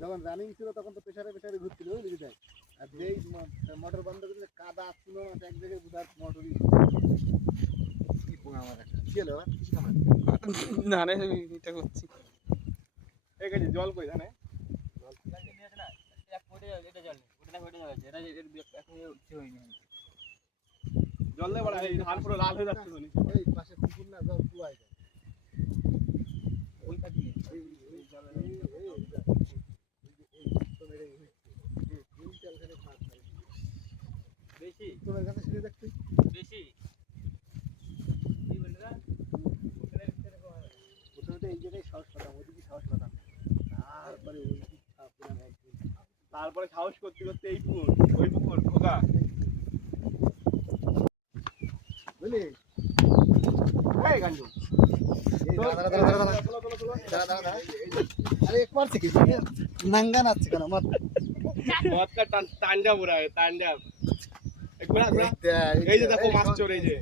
যখন রানিং ছিল তখন তো প্রেসারে প্রেসারে ঘুরছিল বুঝলি তাই। আর যেই মোটর বন্ধ করে কাদা আসছিল না এক জায়গায় বুধার মোটরই কি পোঙা আমার কি হলো কিছু না না রে এটা করছি এই কাজে জল কই জানে জল লাগিয়ে নিয়েছে না এক ফুটে এটা জল নেই ওটা না ফুটে যাচ্ছে এটা এর এখন কিছু হয়নি জল দে বড় এই ধান পুরো লাল হয়ে যাচ্ছে মানে এই পাশে পুকুর না জল কুয়ায় যায় ওইটা দিয়ে এই জল এই তো মেরে তিন চাল করে পাঁচ বেশি তোমার কাছে শুনে দেখতে বেশি কি বলরা প্রথমে তো এই জায়গায় সাহস পেতাম ওইদিকে সাহস পেতাম তারপরে ওইদিকে ছাপলাম একদিন তারপরে সাহস করতে করতে এই পুকুর ওই পুকুর খোকা বুঝলি এই গাঞ্জু अरे एक बार से नंगा नाच का मत बहुत का तांडव हो रहा है तांडव एक बार ये देखो मास्टर ये